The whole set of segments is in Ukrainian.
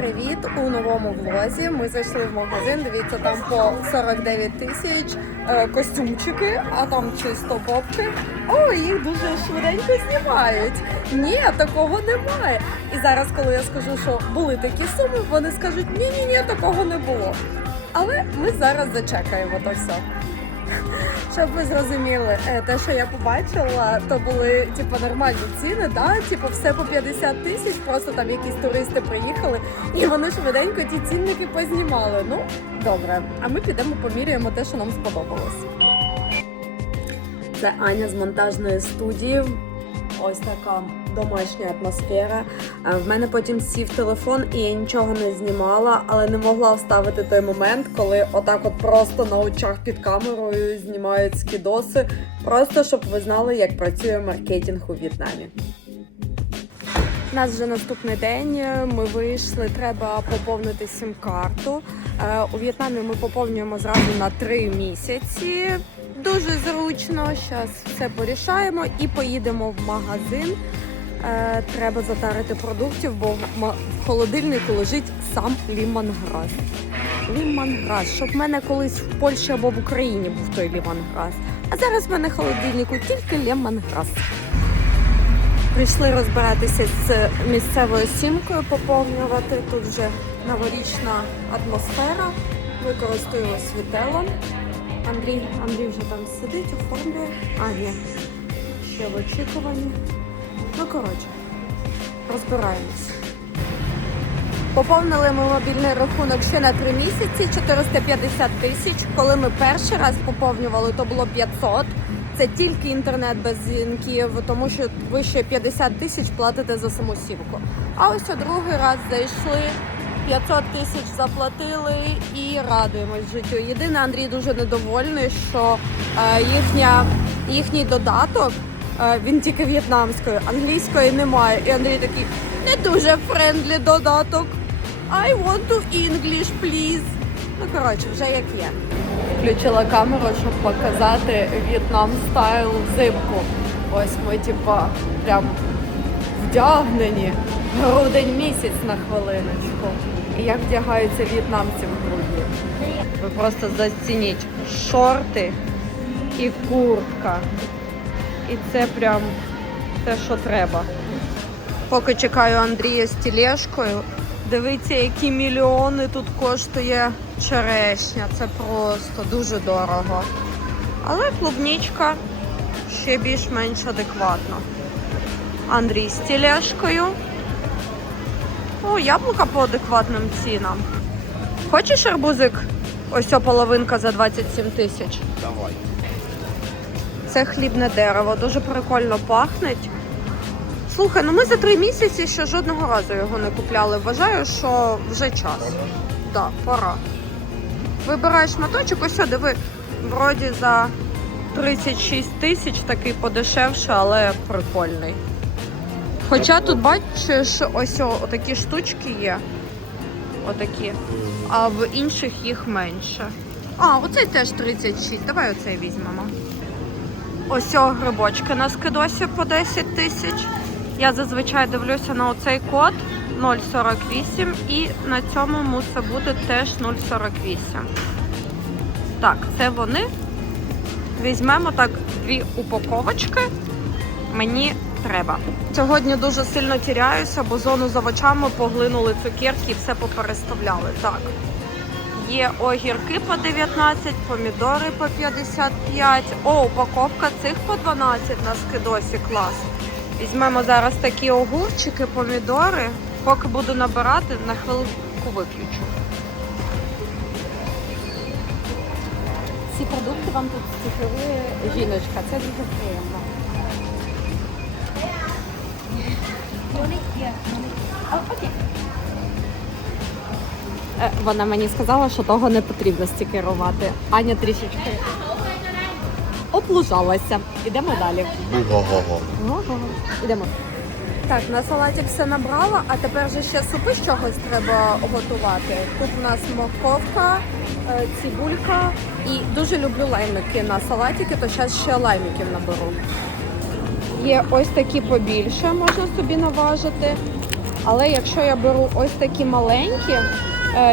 привіт! У новому влозі. Ми зайшли в магазин. Дивіться, там по 49 тисяч е, костюмчики, а там чисто бобки. О, їх дуже швиденько знімають. Ні, такого немає. І зараз, коли я скажу, що були такі суми, вони скажуть: ні, ні, ні, такого не було. Але ми зараз зачекаємо то все. Щоб ви зрозуміли, е, те, що я побачила, то були типу, нормальні ціни, да? типу, все по 50 тисяч, просто там якісь туристи приїхали, і вони швиденько ті цінники познімали. Ну, добре. А ми підемо поміряємо те, що нам сподобалось. Це Аня з монтажної студії. Ось така домашня атмосфера. Е, В мене потім сів телефон, і я нічого не знімала, але не могла вставити той момент, коли отак от просто на очах під камерою знімають скідоси. Просто щоб ви знали, як працює маркетинг у В'єтнамі. У нас вже наступний день. Ми вийшли, треба поповнити сім-карту. Е, У В'єтнамі ми поповнюємо зразу на три місяці. Дуже зручно. Зараз все порішаємо і поїдемо в магазин. Е, Треба затарити продуктів, бо в холодильнику лежить сам лімонграс. Лімонграс. Щоб в мене колись в Польщі або в Україні був той лімонграс. А зараз в мене в холодильнику тільки лімонграс. Прийшли розбиратися з місцевою сімкою, поповнювати. Тут вже новорічна атмосфера. Використовую світелом. Андрій, Андрій вже там сидить, оформлює. А, ні. Ще в очікуванні. Коротше, розбираємось. Поповнили ми мобільний рахунок ще на 3 місяці 450 тисяч. Коли ми перший раз поповнювали, то було 500. Це тільки інтернет без дзвінків, тому що ви ще 50 тисяч платите за саму сімку. А ось у другий раз зайшли, 500 тисяч заплатили і радуємось життю. Єдине, Андрій дуже недовольний, що е, їхня, їхній додаток він тільки в'єтнамською, англійської немає. І Андрій такий не дуже френдлі додаток. I want to English, please. Ну, коротше, вже як є. Включила камеру, щоб показати В'єтнам стайл взимку. Ось ми, типа, прям вдягнені. Грудень місяць на хвилиночку. І як вдягаються в'єтнамці в грудні. Ви просто зацініть шорти і куртка. І це прям те, що треба. Поки чекаю Андрія з тележкою. Дивіться, які мільйони тут коштує черешня. Це просто дуже дорого. Але клубнічка ще більш-менш адекватно. Андрій з тележкою. О, яблука по адекватним цінам. Хочеш арбузик? Ось о половинка за 27 тисяч. Давай. Це хлібне дерево, дуже прикольно пахне. Слухай, ну ми за три місяці ще жодного разу його не купляли. Вважаю, що вже час. Так, да, пора. Вибирай шматочок, ось диви, вроді за 36 тисяч такий подешевше, але прикольний. Хоча тут бачиш, ось такі штучки є. Отакі. А в інших їх менше. А, оцей теж 36. Давай оцей візьмемо. Ось о, грибочки на скидосі по 10 тисяч. Я зазвичай дивлюся на оцей код 0,48 і на цьому мусить бути теж 0,48. Так, це вони. Візьмемо так дві упаковочки. Мені треба. Сьогодні дуже сильно тіряюся, бо зону за очами поглинули цукерки і все попереставляли. Так. Є огірки по 19, помідори по 55. О, упаковка цих по 12 на скидосі клас. Візьмемо зараз такі огурчики, помідори. Поки буду набирати, на хвилинку виключу. Ці продукти вам тут стихує жіночка. Це дуже приємно. Е, Вона мені сказала, що того не потрібно стікерувати. Аня трішечки облужалася. Ідемо далі. Ого. Ідемо. Так, на салаті все набрала, а тепер же ще супи з чогось треба готувати. Тут у нас морковка, е, цибулька і дуже люблю лаймики на салатики, то зараз ще лаймиків наберу. Є ось такі побільше, можна собі наважити. Але якщо я беру ось такі маленькі, е,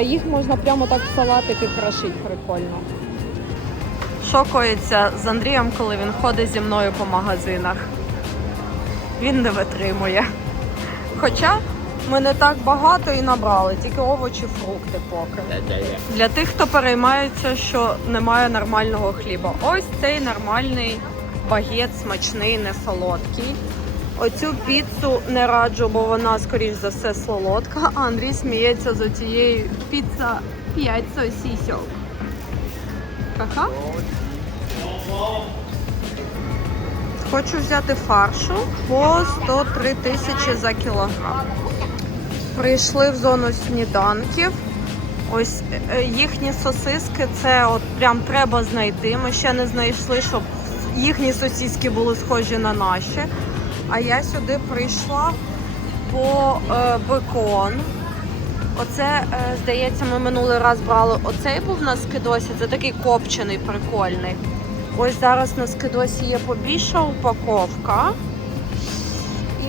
їх можна прямо так в салатики крошити прикольно. Що коїться з Андрієм, коли він ходить зі мною по магазинах? Він не витримує. Хоча ми не так багато і набрали, тільки овочі, фрукти поки. Для тих, хто переймається, що немає нормального хліба. Ось цей нормальний багет, смачний, не солодкий. Оцю піцу не раджу, бо вона, скоріш за все, солодка. А Андрій сміється з оцієї піца 5 сосісів. Ха-ха. Хочу взяти фаршу по 103 тисячі за кілограм. Прийшли в зону сніданків. Ось е, їхні сосиски, це от прям треба знайти. Ми ще не знайшли, щоб їхні сосиски були схожі на наші. А я сюди прийшла по е, бекон. Оце, е, здається, ми минулий раз брали. Оцей був на скидосі. Це такий копчений, прикольний. Ось зараз на скидосі є побільша упаковка.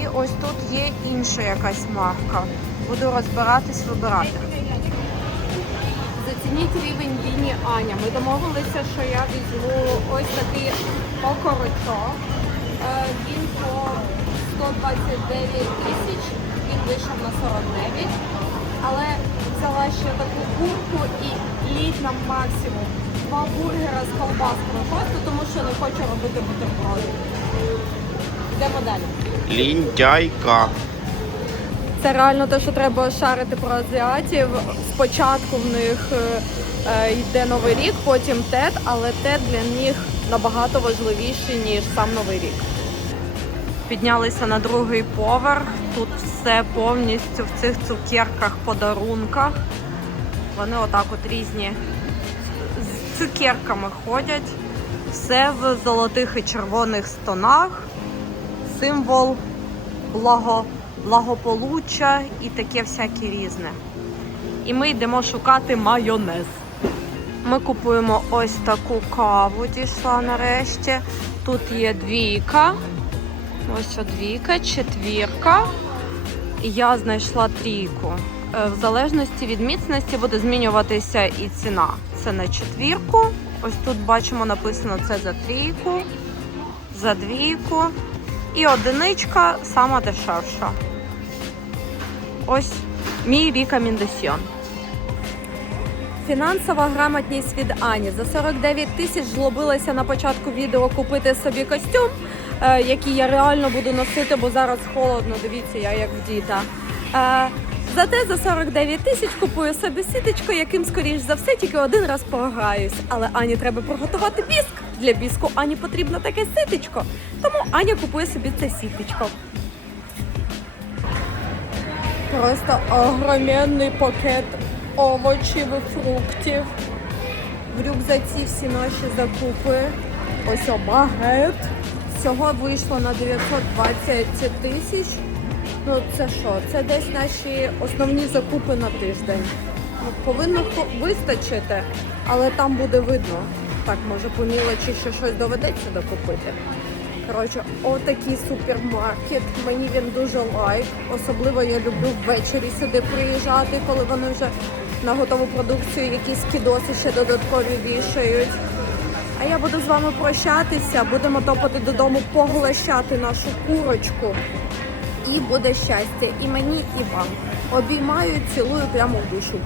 І ось тут є інша якась марка. Буду розбиратись, вибирати. Зацініть рівень лінії Аня. Ми домовилися, що я візьму ось такий окорочок. Е, Він по 129 тисяч, він вийшов на 49. Але взяла ще таку курку і лід на максимум. Два бургера з колбаскою просто тому, що не хочу робити бутерброди. Йдемо далі. Лінтяйка. Це реально те, що треба шарити про азіатів. Спочатку в них е, е, йде новий рік, потім тет, але тет для них набагато важливіший, ніж сам новий рік. Піднялися на другий поверх. Тут все повністю в цих цукерках, подарунках. Вони отак от різні з цукерками ходять. Все в золотих і червоних стонах. Символ благо, благополуччя і таке всяке різне. І ми йдемо шукати майонез. Ми купуємо ось таку каву, дійшла нарешті. Тут є двійка. Ось двійка, четвірка. І я знайшла трійку. Е, В залежності від міцності буде змінюватися і ціна. Це на четвірку. Ось тут бачимо написано це за трійку, за двійку. І одиничка сама дешевша. Ось мій рекомендаціон. Фінансова грамотність від Ані. За 49 тисяч злобилася на початку відео купити собі костюм, е, який я реально буду носити, бо зараз холодно. Дивіться, я як діта. Е, Зате за 49 тисяч купую собі сіточку, яким, скоріш за все, тільки один раз пограюсь. Але Ані треба приготувати біск. Для біску Ані потрібно таке ситочко. Тому Аня купує собі це сіточко. Просто огроменний пакет овочів і фруктів. В рюкзаці всі наші закупи. Ось багет. Всього вийшло на 920 тисяч. Ну це що? Це десь наші основні закупи на тиждень. Ну, повинно вистачити, але там буде видно. Так, може по мілочі ще щось доведеться докупити. Коротше, отакий супермаркет. Мені він дуже лайк. Особливо я люблю ввечері сюди приїжджати, коли вони вже на готову продукцію якісь кідоси ще додаткові вішають. А я буду з вами прощатися, будемо топати додому, поглощати нашу курочку. І буде щастя і мені, і вам. Обіймаю, цілую прямо в душу.